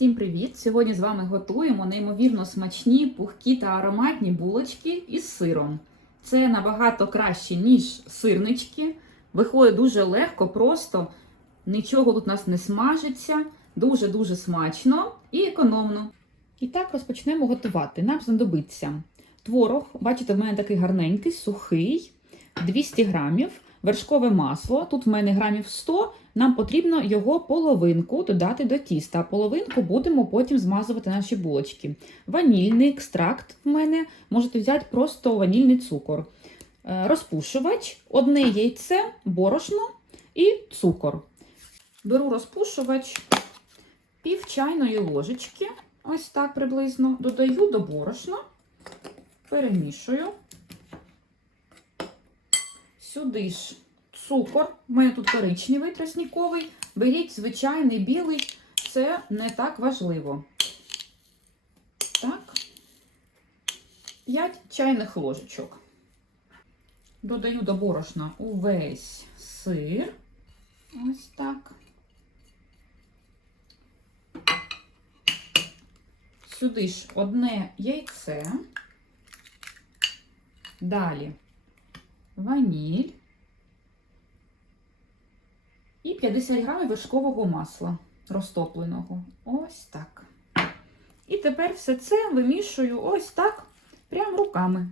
Всім привіт! Сьогодні з вами готуємо неймовірно смачні, пухкі та ароматні булочки із сиром. Це набагато краще, ніж сирнички. Виходить дуже легко, просто нічого тут у нас не смажиться, дуже-дуже смачно і економно. І так розпочнемо готувати. Нам знадобиться творог, бачите, в мене такий гарненький, сухий, 200 грамів, вершкове масло. Тут в мене грамів 100 нам потрібно його половинку додати до тіста, половинку будемо потім змазувати наші булочки. Ванільний екстракт в мене можете взяти просто ванільний цукор. Е, Розпушувач, одне яйце, борошно і цукор. Беру розпушувач пів чайної ложечки, ось так приблизно, додаю до борошна, перемішую. Сюди ж цукор. У мене тут коричневий тростниковий. Беріть звичайний білий, це не так важливо. Так, 5 чайних ложечок. Додаю до борошна увесь сир. Ось так. Сюди ж одне яйце. Далі ваніль. І 50 грамів вершкового масла розтопленого. Ось так. І тепер все це вимішую ось так, прямо руками.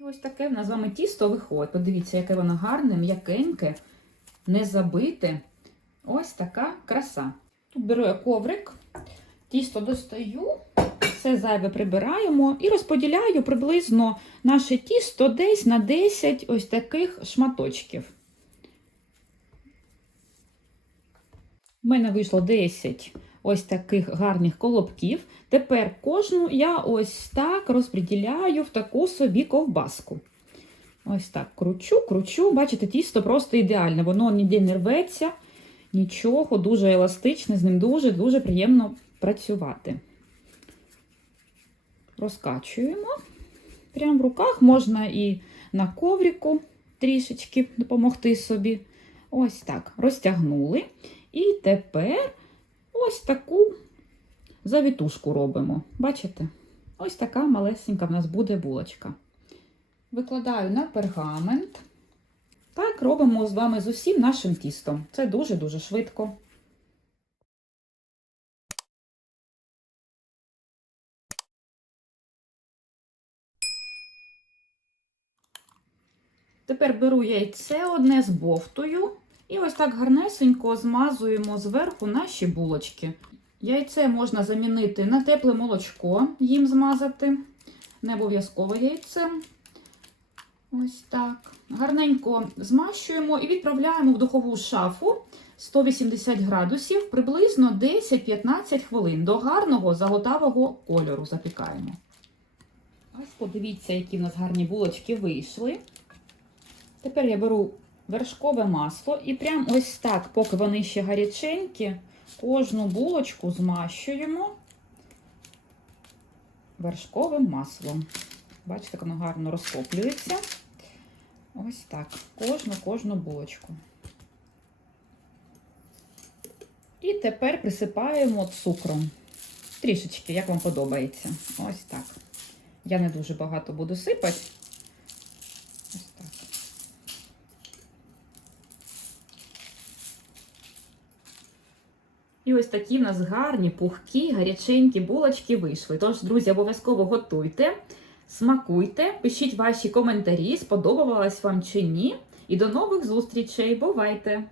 І ось таке в нас з вами тісто виходить. Подивіться, яке воно гарне, м'якеньке, не забите. Ось така краса. Тут беру я коврик, тісто достаю, все зайве прибираємо і розподіляю приблизно наше тісто десь на 10 ось таких шматочків. У мене вийшло 10 ось таких гарних колобків. Тепер кожну я ось так розподіляю в таку собі ковбаску. Ось так кручу, кручу. Бачите, тісто просто ідеальне, воно ніде не рветься, нічого, дуже еластичне, з ним дуже-дуже приємно працювати. Розкачуємо. Прямо в руках можна і на коврику трішечки допомогти собі. Ось так. Розтягнули. І тепер ось таку завітушку робимо. Бачите? Ось така малесенька в нас буде булочка. Викладаю на пергамент. Так, робимо з вами з усім нашим тістом. Це дуже-дуже швидко. Тепер беру яйце одне з бовтою і ось так гарнесенько змазуємо зверху наші булочки. Яйце можна замінити на тепле молочко, їм змазати. Не обов'язково яйце. Ось так. Гарненько змащуємо і відправляємо в духову шафу 180 градусів приблизно 10-15 хвилин до гарного золотавого кольору запікаємо. Ось подивіться, які в нас гарні булочки вийшли. Тепер я беру вершкове масло і прямо ось так, поки вони ще гаряченькі, кожну булочку змащуємо вершковим маслом. Бачите, як воно гарно розтоплюється. Ось так, кожну кожну булочку. І тепер присипаємо цукром. Трішечки, як вам подобається. Ось так. Я не дуже багато буду сипати. Ось так. І ось такі в нас гарні, пухкі, гаряченькі булочки вийшли. Тож, друзі, обов'язково готуйте, смакуйте, пишіть ваші коментарі, сподобалось вам чи ні. І до нових зустрічей. Бувайте!